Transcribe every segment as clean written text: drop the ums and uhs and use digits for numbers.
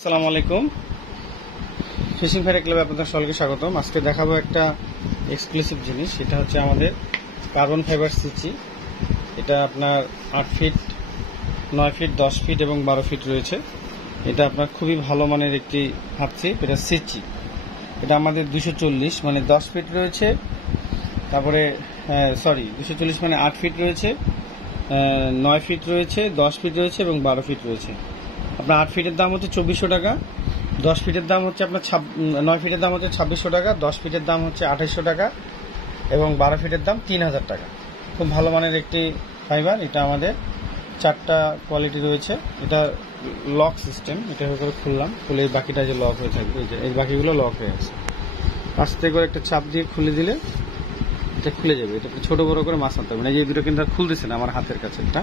আসসালামু আলাইকুম। Fishing fire ক্লাবে আপনাদের সকলকে স্বাগতম। আজকে দেখাবো একটা এক্সক্লুসিভ জিনিস। এটা হচ্ছে আমাদের কার্বন ফাইবার সিচি। এটা আপনার 8 ফিট, 9 ফিট, 10 ফিট এবং 12 ফিট রয়েছে। এটা আপনার খুবই ভালো মানের একটি হাত ছিপ। এটা সিচি। এটা আমাদের 240 মানে 10 ফিট রয়েছে। তারপরে 240 মানে 8 ফিট রয়েছে, 9 ফিট রয়েছে, 10 ফিট রয়েছে এবং 12 ফিট রয়েছে। আপনার 8 ফিটের দাম হচ্ছে 2400 টাকা, 10 ফিটের দাম হচ্ছে আপনার 9 ফিটের দাম হচ্ছে 2600 টাকা, 10 ফিটের দাম হচ্ছে 2800 টাকা এবং 12 ফিটের দাম 3000 টাকা। খুব ভালো মানের একটি ফাইবার। এটা আমাদের 4টা কোয়ালিটি রয়েছে। এটা লক সিস্টেম। এটা করে খুললাম, খুলে এই বাকিটা যে লক হয়ে থাকবে, এই বাকিগুলো লক হয়ে আছে। আস্তে করে একটা চাপ দিয়ে খুলে দিলে এটা খুলে যাবে। এটা ছোট বড় করে মাছ আনতে হবে না। এই যে দুটো কিন্তু আর খুলতেছে না, আমার হাতের কাছে এটা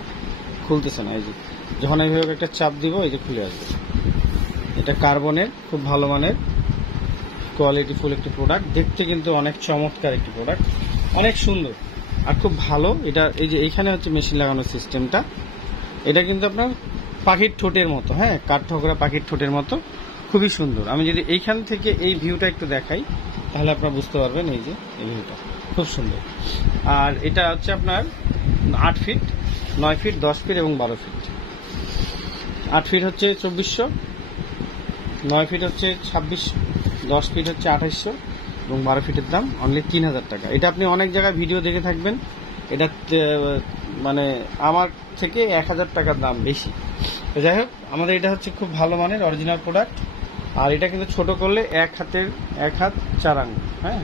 খুলতেছে না। এই যে যখন এইভাবে একটা চাপ দিব, এই যে খুলে আসবে। এটা কার্বনের খুব ভালো মানের কোয়ালিটিফুল একটি প্রোডাক্ট। দেখতে কিন্তু অনেক চমৎকার একটি প্রোডাক্ট, অনেক সুন্দর আর খুব ভালো। এটা এই যে এইখানে হচ্ছে মেশিন লাগানোর সিস্টেমটা। এটা কিন্তু আপনার পাখির ঠোঁটের মতো, হ্যাঁ, কাঠঠোকরা পাখির ঠোঁটের মতো, খুবই সুন্দর। আমি যদি এইখান থেকে এই ভিউটা একটু দেখাই তাহলে আপনারা বুঝতে পারবেন। এই যে এই ভিউটা খুব সুন্দর। আর এটা হচ্ছে আপনার 8 ফিট, 9 ফিট, 10 ফিট এবং 12 ফিট। 8 ফিট হচ্ছে 2400, 9 ফিট হচ্ছে 26, 10 ফিট হচ্ছে 2800 এবং 12 ফিটের দাম অনলি 3000 টাকা। এটা আপনি অনেক জায়গায় ভিডিও দেখে থাকবেন। এটা মানে আমার থেকে 1000 টাকার দাম বেশি। তো যাই হোক, আমাদের এটা হচ্ছে খুব ভালো মানের অরিজিনাল প্রোডাক্ট। আর এটা কিন্তু ছোট করলে এক হাত 4 আঙ্গুল, হ্যাঁ,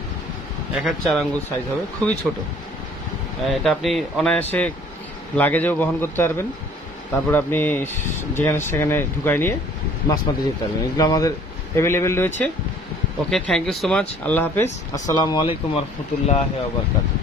1 হাত 4 আঙ্গুল সাইজ হবে, খুবই ছোট। এটা আপনি অনায়াসে লাগেজেও বহন করতে পারবেন। তারপর আপনি যেখানে সেখানে ঢুকাই নিয়ে মাছ মারতে যেতে পারবেন। এগুলো আমাদের অ্যাভেলেবেল রয়েছে। ওকে, থ্যাংক ইউ সো মাচ। আল্লাহ হাফেজ। আসসালামু আলাইকুম ওয়া রাহমাতুল্লাহি ওয়া বারাকাতুহু।